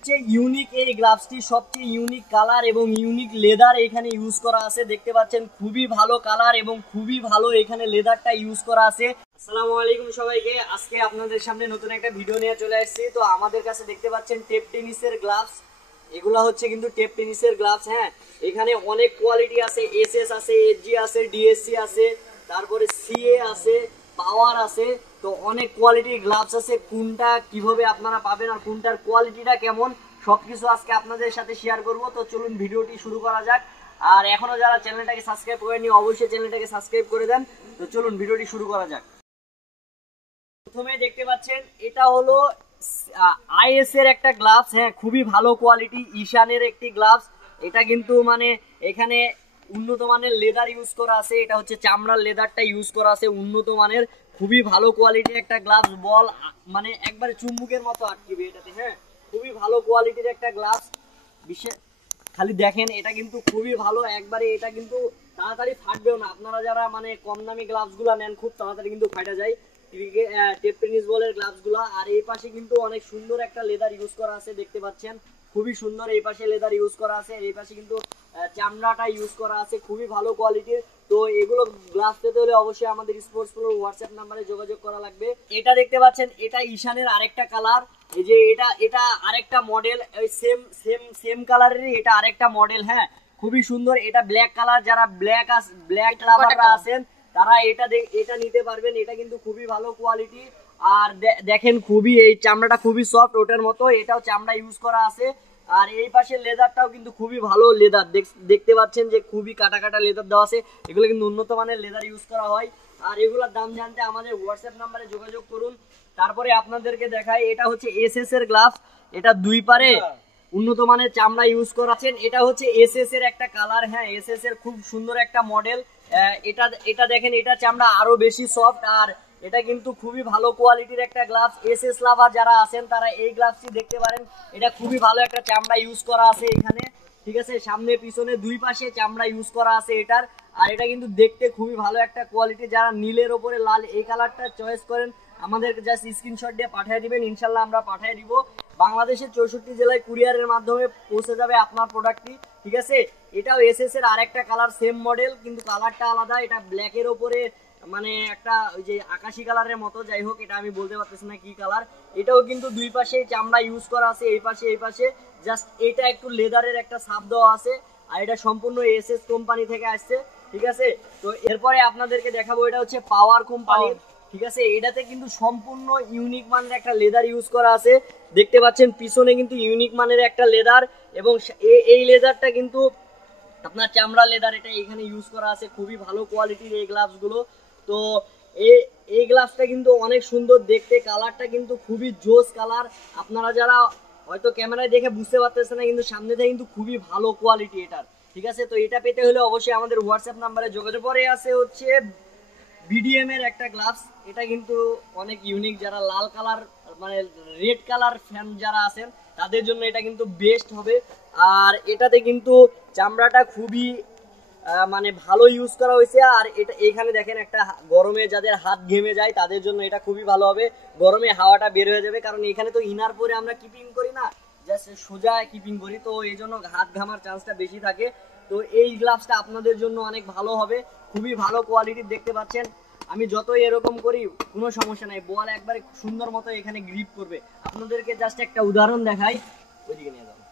সবচেয়ে ইউনিক এই গ্লাভসটি, সবচেয়ে ইউনিক কালার এবং ইউনিক লেদার এখানে ইউজ করা আছে। দেখতে পাচ্ছেন খুবই ভালো কালার এবং খুবই ভালো এখানে লেদারটা ইউজ করা আছে। আসসালামু আলাইকুম সবাইকে, আজকে আপনাদের সামনে নতুন একটা ভিডিও নিয়ে চলে আসছি। তো আমাদের কাছে দেখতে পাচ্ছেন টেপ টেনিসের গ্লাভস, এগুলো হচ্ছে কিন্তু টেপ টেনিসের গ্লাভস। হ্যাঁ, এখানে অনেক কোয়ালিটি আছে, এসএস আছে, এসজি আছে, ডিএসসি আছে, তারপরে সিএ আছে, পাওয়ার আছে। তো অনেক কোয়ালিটির গ্লাভস আছে, কোনটা কিভাবে আপনারা পাবেন আর কোনটার কোয়ালিটিটা কেমন সবকিছু আজকে আপনাদের সাথে শেয়ার করব। তো চলুন ভিডিওটি শুরু করা যাক। আর এখনো যারা চ্যানেলটাকে সাবস্ক্রাইব করেননি অবশ্যই চ্যানেলটাকে সাবস্ক্রাইব করে দেন। তো চলুন ভিডিওটি শুরু করা যাক। প্রথমে দেখতে পাচ্ছেন এটা হলো আইএস এর একটা গ্লাভস। হ্যাঁ, খুবই ভালো কোয়ালিটি, ঈশানের একটি গ্লাভস। এটা কিন্তু মানে এখানে উন্নত মানের লেদার ইউজ করা আছে, এটা হচ্ছে চামড়ার লেদারটা ইউজ করা আছে উন্নত মানের, খুবই ভালো কোয়ালিটির একটা গ্লাভস। বল মানে একবারে চুম্বুকের মতো আটকিবে এটাতে। হ্যাঁ, খুবই ভালো কোয়ালিটির একটা গ্লাভস। বিশেষ খালি দেখেন, এটা কিন্তু খুবই ভালো, একবারে এটা কিন্তু তাড়াতাড়ি ফাটবেও না। আপনারা যারা মানে কম দামি গ্লাভস গুলা নেন খুব তাড়াতাড়ি কিন্তু ফাটা যায় টেপ টেনিস বলের গ্লাভস গুলা। আর এই পাশে কিন্তু অনেক সুন্দর একটা লেদার ইউজ করা আছে, দেখতে পাচ্ছেন খুবই সুন্দর। এই পাশে লেদার ইউজ করা আছে, এই পাশে কিন্তু চামড়াটা ইউজ করা আছে, খুবই ভালো কোয়ালিটির। তো এগুলো গ্লাভস পেতে হলে অবশ্যই আমাদের স্পোর্টস ফ্লোর হোয়াটসঅ্যাপ নাম্বারে যোগাযোগ করা লাগবে। এটা দেখতে পাচ্ছেন, এটা ঈশানের আরেকটা কালার। এই যে এটা আরেকটা মডেল, সেম সেম সেম কালারেরই এটা আরেকটা মডেল। হ্যাঁ, খুবই সুন্দর। এটা ব্ল্যাক কালার, যারা ব্ল্যাক লাভাররা আছেন তারা এটা নিতে পারবেন। এটা কিন্তু খুবই ভালো কোয়ালিটি। আর দেখেন খুবই এই চামড়াটা খুবই সফট, ওটার মতো এটাও চামড়া ইউজ করা আছে। আর এই পাশে লেদারটাও কিন্তু খুবই ভালো লেদার, দেখতে পাচ্ছেন যে খুবই কাটা কাটা লেদার দেওয়া আছে। এগুলো কিন্তু উন্নত মানের লেদার ইউজ করা হয়। আর এগুলোর দাম জানতে আমাদের হোয়াটসঅ্যাপ নাম্বারে যোগাযোগ করুন। তারপরে আপনাদেরকে দেখাই, এটা হচ্ছে এসএস এর গ্লাভস। এটা দুই পারে উন্নত মানের চামড়া ইউজ করা আছেন। এটা হচ্ছে এসএস এর একটা কালার। হ্যাঁ, এসএস এর খুব সুন্দর একটা মডেল। এটা দেখেন, এটা চামড়া আরো বেশি সফট। আর এটা কিন্তু খুবই ভালো কোয়ালিটির একটা গ্লাভস। এসএস লাভার যারা আছেন তারা এই গ্লাভসটি দেখতে পারেন। এটা খুবই ভালো একটা চামড়া ইউজ করা আছে এখানে, ঠিক আছে। সামনে পিছনে দুই পাশে চামড়া ইউজ করা আছে এটার। আর এটা কিন্তু দেখতে খুবই ভালো একটা কোয়ালিটি। যারা নীলের ওপরে লাল এই কালারটা চয়েস করেন আমাদেরকে জাস্ট স্ক্রিনশট দিয়ে পাঠিয়ে দিবেন, ইনশাল্লাহ আমরা পাঠিয়ে দিব। বাংলাদেশের 64 জেলায় কুরিয়ারের মাধ্যমে পৌঁছে যাবে আপনার প্রোডাক্টটি, ঠিক আছে। এটাও এসএস এর আরেকটা কালার, সেম মডেল কিন্তু কালারটা আলাদা। এটা ব্ল্যাকের ওপরে মানে একটা ওই যে আকাশি কালারের মতো, যাই হোক এটা আমি বলতে পারতেছি না কি কালার। এটাও কিন্তু দুই পাশে চামড়া ইউজ করা আছে, এই পাশে জাস্ট এটা একটু লেদারের একটা ছাপ দেওয়া আছে। আর এটা সম্পূর্ণ এসএস কোম্পানি থেকে আসছে, ঠিক আছে। তো এরপরে আপনাদেরকে দেখাবো, এটা হচ্ছে পাওয়ার কোম্পানির, ঠিক আছে। এটাতে কিন্তু সম্পূর্ণ ইউনিক মানের একটা লেদার ইউজ করা আছে, দেখতে পাচ্ছেন পিছনে কিন্তু ইউনিক মানের একটা লেদার। এবং এই লেদারটা কিন্তু আপনার চামড়া লেদার, এটা এখানে ইউজ করা আছে, খুবই ভালো কোয়ালিটির এই গ্লাভস গুলো। তো এই গ্লাভসটা কিন্তু অনেক সুন্দর দেখতে, কালারটা কিন্তু খুবই জোস কালার। আপনারা যারা হয়তো ক্যামেরায় দেখে বুঝতে পারতেছেন না, কিন্তু সামনে থেকে কিন্তু খুবই ভালো কোয়ালিটি এটার, ঠিক আছে। তো এটা পেতে হলে অবশ্যই আমাদের হোয়াটসঅ্যাপ নাম্বারে যোগাযোগ। পরে আছে হচ্ছে বিডিএম এর একটা গ্লাভস। এটা কিন্তু অনেক ইউনিক, যারা লাল কালার মানে রেড কালার ফ্যান যারা আছেন তাদের জন্য এটা কিন্তু বেস্ট হবে। আর এটাতে কিন্তু চামড়াটা খুবই মানে ভালো ইউজ করা হয়েছে। আর এটা এখানে দেখেন একটা গরমে যাদের হাত ঘেমে যায় তাদের জন্য এটা খুবই ভালো হবে, গরমে হাওয়াটা বের হয়ে যাবে। কারণ এখানে তো ইনার পরে আমরা কিপিং করি না, জাস্ট সোজা কিপিং করি, তো এই জন্য হাত ঘামার চান্সটা বেশি থাকে। তো এই গ্লাভসটা আপনাদের জন্য অনেক ভালো হবে, খুবই ভালো কোয়ালিটির। দেখতে পাচ্ছেন আমি যতই এরকম করি কোনো সমস্যা নাই, বল একবারে সুন্দর মতো এখানে গ্রিপ করবে। আপনাদেরকে জাস্ট একটা উদাহরণ দেখাই, ওইদিকে নিয়ে যাবো।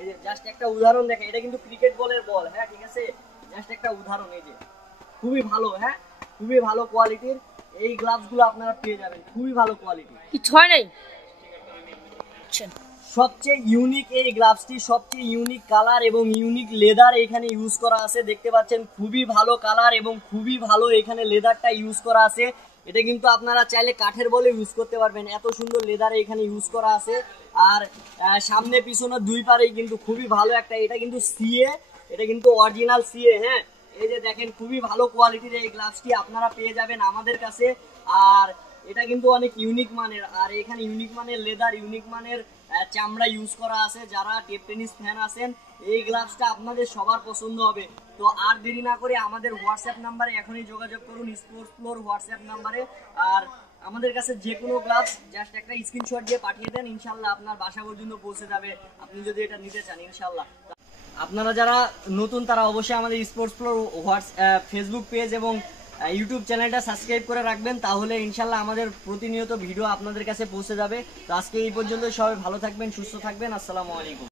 এই যে জাস্ট একটা উদাহরণ দেখাই, এটা কিন্তু ক্রিকেট বলের বল। হ্যাঁ, ঠিক আছে, জাস্ট একটা উদাহরণ। এই যে খুবই ভালো, হ্যাঁ খুবই ভালো কোয়ালিটির এই গ্লাভস গুলো আপনারা পেয়ে যাবেন, খুবই ভালো কোয়ালিটি। কিছু হয় নাই। সবচেয়ে ইউনিক এই গ্লাভসটি, সবচেয়ে ইউনিক কালার এবং ইউনিক লেদার এখানে ইউজ করা আছে, দেখতে পাচ্ছেন খুবই ভালো কালার এবং খুবই ভালো এখানে লেদারটা ইউজ করা আছে। এটা কিন্তু আপনারা চাইলে কাঠের বলে ইউজ করতে পারবেন, এত সুন্দর লেদার এখানে ইউজ করা আছে। আর সামনে পিছনে দুই পারেই কিন্তু খুবই ভালো একটা, এটা কিন্তু সিএ, এটা কিন্তু অরিজিনাল সিএ। হ্যাঁ, এই যে দেখেন খুবই ভালো কোয়ালিটির এই গ্লাভসটি আপনারা পেয়ে যাবেন আমাদের কাছে। আর এটা কিন্তু অনেক ইউনিক মানের, আর এখানে ইউনিক মানের লেদার, ইউনিক মানের চামড়া ইউজ করা আছে। যারা টেপ টেনিস ফ্যান আছেন এই গ্লাভসটা আপনাদের সবার পছন্দ হবে। তো আর দেরি না করে আমাদের হোয়াটসঅ্যাপ নাম্বারে এখনই যোগাযোগ করুন, স্পোর্টস ফ্লোর হোয়াটসঅ্যাপ নাম্বারে। আর আমাদের কাছে যে কোনো গ্লাভস জাস্ট একটা স্ক্রিনশট দিয়ে পাঠিয়ে দেন, ইনশাল্লাহ আপনার বাসা পর্যন্ত পৌঁছে যাবে, আপনি যদি এটা নিতে চান ইনশাল্লাহ। আপনারা যারা নতুন তারা অবশ্যই আমাদের স্পোর্টস ফ্লোর ফেসবুক পেজ এবং ইউটিউব চ্যানেলটা সাবস্ক্রাইব করে রাখবেন, তাহলে ইনশাল্লাহ আমাদের প্রতিনিয়ত ভিডিও আপনাদের কাছে পৌঁছে যাবে। তো আজকে এই পর্যন্ত, সবাই ভালো থাকবেন, সুস্থ থাকবেন, আসসালামু আলাইকুম।